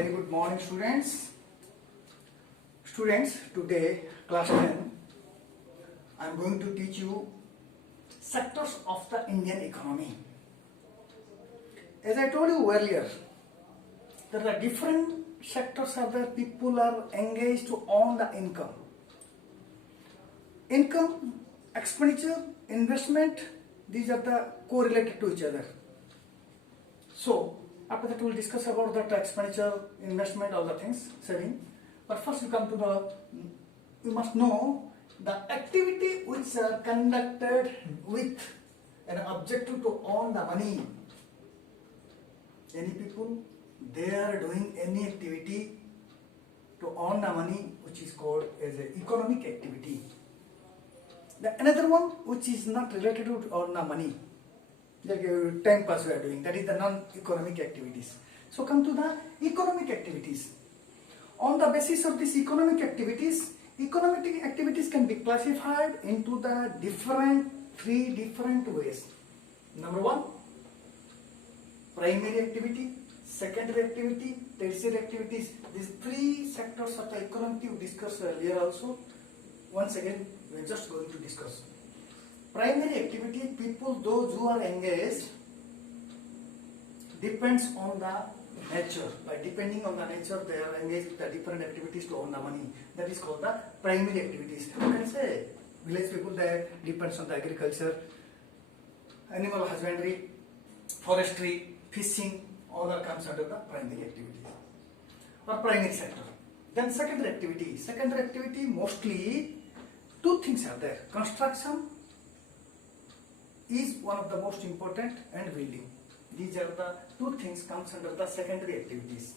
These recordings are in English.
Very good morning, students. Students, today class 10, I am going to teach you sectors of the Indian economy. As I told you earlier, there are different sectors where people are engaged to earn the income. Income, expenditure, investment, these are the correlated to each other. So, after that we will discuss about that expenditure, investment, all the things, saving. But first we come to you must know the activity which are conducted with an objective to earn the money. Any people, they are doing any activity to earn the money which is called as an economic activity. Another one which is not related to earn the money, like time pass we are doing, that is the non-economic activities. So come to the economic activities. On the basis of these economic activities can be classified into the three different ways. Number one, primary activity, secondary activity, tertiary activities. These three sectors of the economy we discussed earlier also. Once again, we are just going to discuss. Primary activity, people, those who are engaged, depends on the nature. By depending on the nature, they are engaged with the different activities to earn the money. That is called the primary activities. You can say village people, they depends on the agriculture, animal husbandry, forestry, fishing, all that comes under the primary activities or primary sector. Then secondary activity. Secondary activity, mostly two things are there. Construction is one of the most important, and building. These are the two things comes under the secondary activities.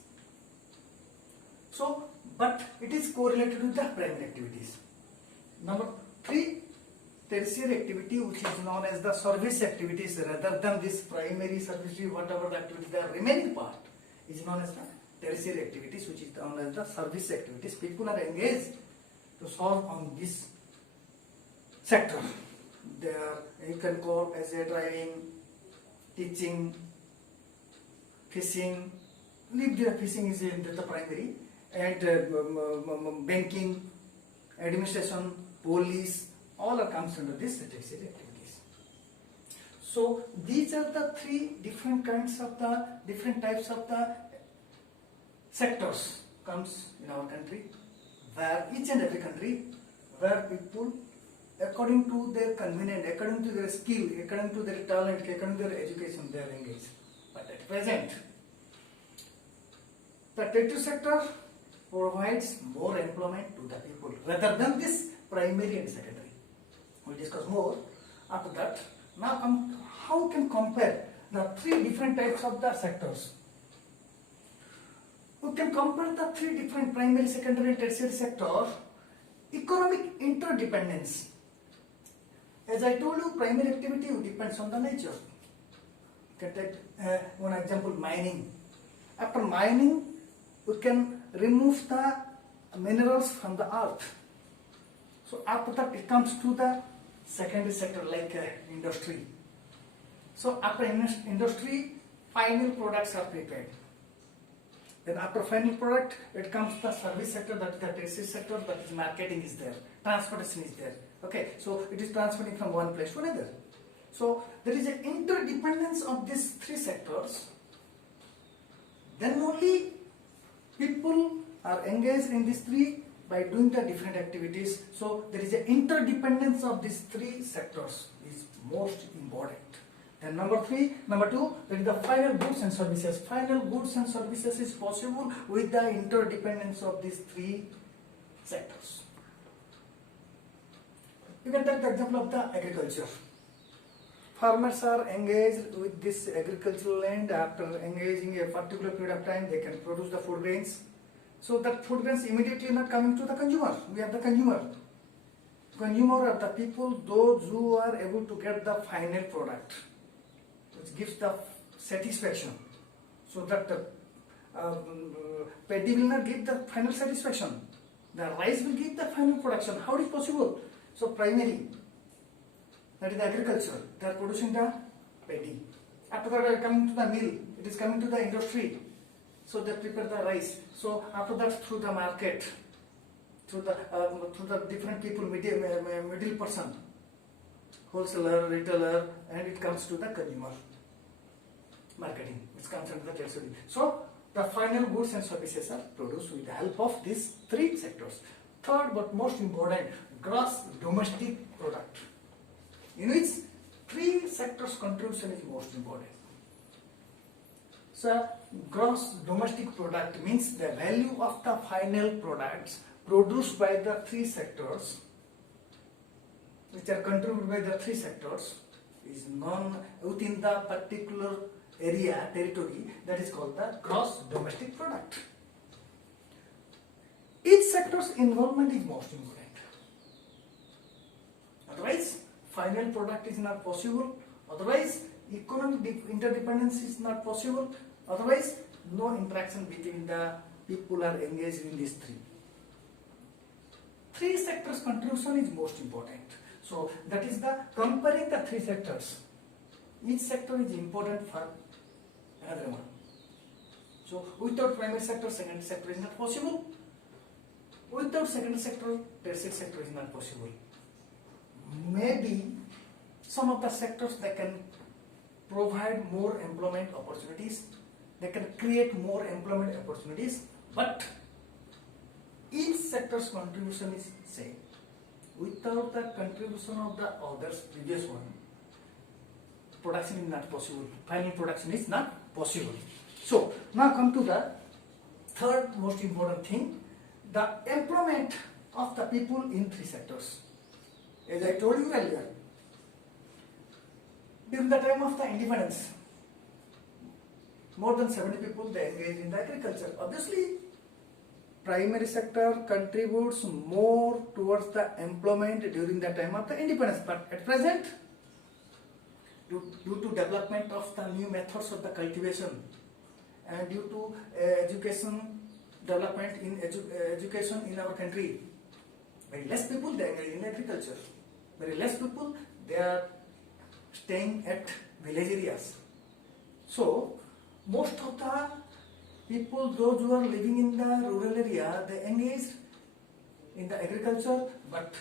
So, but it is correlated with the primary activities. Number three, tertiary activity, which is known as the service activities, rather than this primary service, whatever the activity, the remaining part is known as the tertiary activities, which is known as the service activities. People are engaged to solve on this sector. You can call as a driving, teaching, fishing. Leave the fishing is in the primary, and banking, administration, police, all are comes under this tertiary activities. So these are the three different kinds of the different types of the sectors comes in our country, where each and every country, where people, according to their convenience, according to their skill, according to their talent, according to their education, they are engaged. But at present, the tertiary sector provides more employment to the people rather than this primary and secondary. We'll discuss more after that. Now, how we can compare the three different types of the sectors? We can compare the three different primary, secondary, and tertiary sector. Economic interdependence. As I told you, primary activity depends on the nature. You can take one example, mining. After mining, we can remove the minerals from the earth. So after that, it comes to the secondary sector like industry. So after industry, final products are prepared. Then after final product, it comes the service sector, that is the tertiary sector, that is marketing is there, transportation is there. Okay, so it is transferring from one place to another. So there is an interdependence of these three sectors. Then only people are engaged in these three by doing the different activities. So there is an interdependence of these three sectors is most important. And number two, there is the final goods and services. Final goods and services is possible with the interdependence of these three sectors. You can take the example of the agriculture. Farmers are engaged with this agricultural land. After engaging a particular period of time, they can produce the food grains. So that food grains immediately not coming to the consumer. We are the consumer. Consumer are the people, those who are able to get the final product, which gives the satisfaction. So that paddy will not give the final satisfaction. The rice will give the final production. How is it possible? So primary, that is the agriculture, they are producing the paddy. After that, coming to the mill, it is coming to the industry. So they prepare the rice. So after that, through the market, through the different people, middle person, wholesaler, retailer, and it comes to the consumer. Marketing, which comes under the tertiary. So the final goods and services are produced with the help of these three sectors. Third but most important, gross domestic product, in which three sectors contribution is most important. So gross domestic product means the value of the final products produced by the three sectors, which are contributed by the three sectors, is known within the particular area, territory, that is called the gross domestic product. Each sector's involvement is most important. Otherwise, final product is not possible. Otherwise, economic interdependence is not possible. Otherwise, no interaction between the people are engaged in these three. Three sectors contribution is most important. So that is the comparing the three sectors. Each sector is important for another one. So without primary sector, secondary sector is not possible. Without secondary sector, tertiary sector is not possible. Maybe some of the sectors that can provide more employment opportunities, they can create more employment opportunities, but each sector's contribution is same. Without the contribution of the others, previous one, production is not possible. Final production is not possible. So now come to the third most important thing, the employment of the people in three sectors. As I told you earlier, during the time of the independence, more than 70 people they engage in the agriculture. Obviously, primary sector contributes more towards the employment during the time of the independence, but at present, due to development of the new methods of the cultivation and due to education development in education in our country, very less people they engage in agriculture. Very less people they are staying at village areas. So most of the people, those who are living in the rural area, they engage in the agriculture, but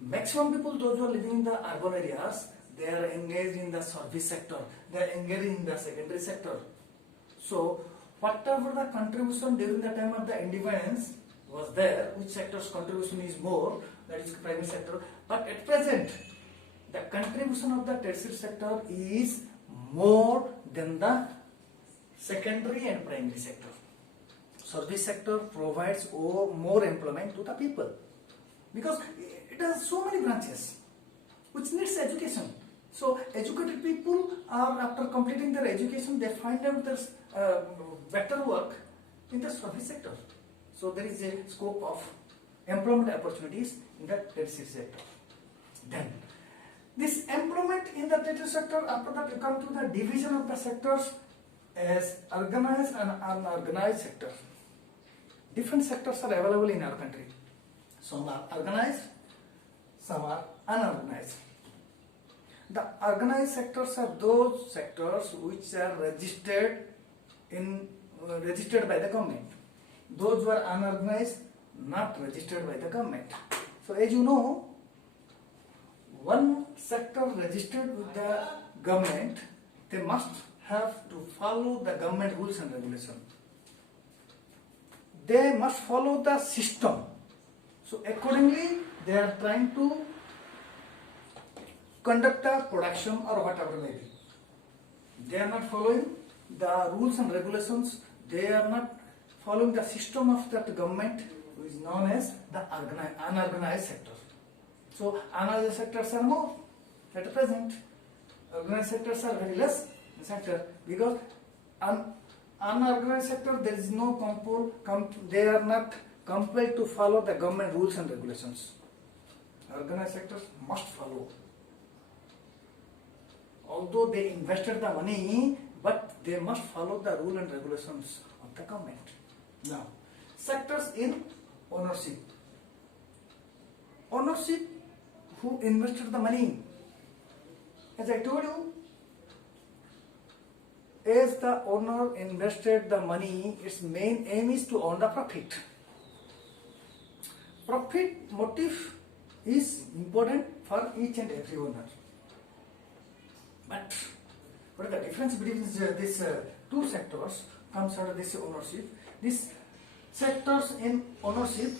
maximum people, those who are living in the urban areas, they are engaged in the service sector, they are engaged in the secondary sector. So whatever the contribution during the time of the independence was there, which sector's contribution is more, that is primary sector, but at present the contribution of the tertiary sector is more than the secondary and primary sector. Service sector provides more employment to the people because it has so many branches which needs education. So educated people are, after completing their education, they find out there's better work in the service sector. So there is a scope of employment opportunities in the tertiary sector. Then this employment in the tertiary sector, after that you come to the division of the sectors as organized and unorganized sector. Different sectors are available in our country. Some are organized, some are unorganized. The organized sectors are those sectors which are registered by the government. Those who are unorganized, not registered by the government. So as you know, one sector registered with the government, they must have to follow the government rules and regulations. They must follow the system. So accordingly, they are trying to conduct the production or whatever may be. They are not following the rules and regulations. They are not following the system of that government, which is known as the unorganized sector. So unorganized sectors are more at present. Organized sectors are very less in sector because unorganized sector there is no they are not compelled to follow the government rules and regulations. Organized sectors must follow. Although they invested the money, but they must follow the rule and regulations of the government. Now, sectors in ownership. Ownership, who invested the money? As I told you, as the owner invested the money, its main aim is to earn the profit. Profit motive is important for each and every owner. But what is the difference between these two sectors comes under this ownership? These sectors in ownership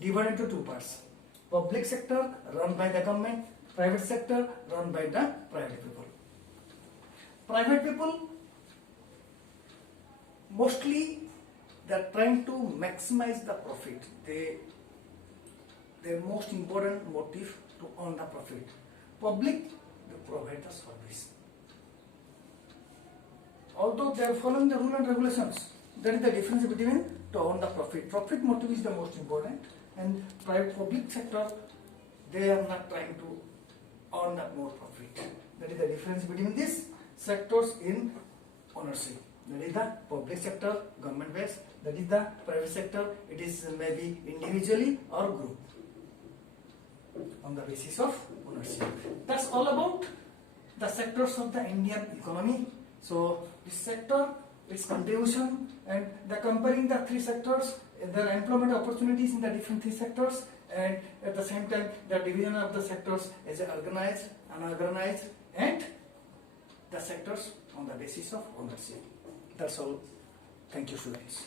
divided into two parts. Public sector run by the government, private sector run by the private people. Private people mostly they are trying to maximize the profit. Their most important motive to earn the profit. Public, they provide the service. Although they are following the rule and regulations, that is the difference between to earn the profit. Profit motive is the most important, and private public sector they are not trying to earn the more profit. That is the difference between these sectors in ownership. That is the public sector, government based. That is the private sector. It is maybe individually or group on the basis of ownership. That's all about the sectors of the Indian economy. So this sector, its contribution, and the comparing the three sectors, the employment opportunities in the different three sectors, and at the same time the division of the sectors as organized, unorganized, and the sectors on the basis of ownership. That's all. Thank you, students.